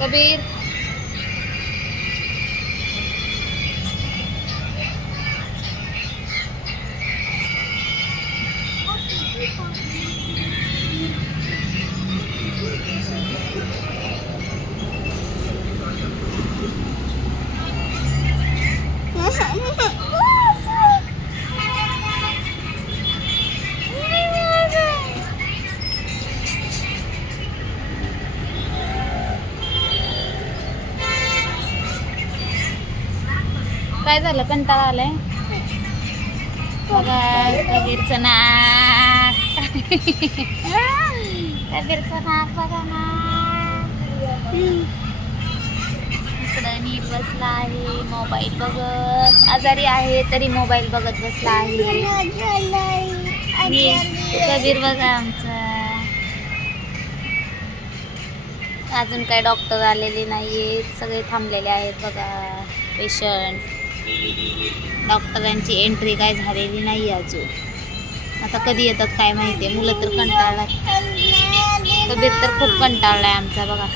कबीर काय झालं? कंटाळा आलाय बघा. कबीरचं नाक कबीरचं नाक बघा ना. इकडं नीट बसला आहे मोबाईल बघत. आजारी आहे तरी मोबाईल बघत बसला आहे. कबीर बघा आमचा. अजून काय डॉक्टर आलेले नाहीयेत, सगळे थांबलेले आहेत बघा पेशंट. डॉक्टरांची एंट्री काय झालेली नाही अजून. आता कधी येतात काय माहिती. मुलं तर कंटाळलाय. कबीर तर खूप कंटाळलाय आमचा बघा.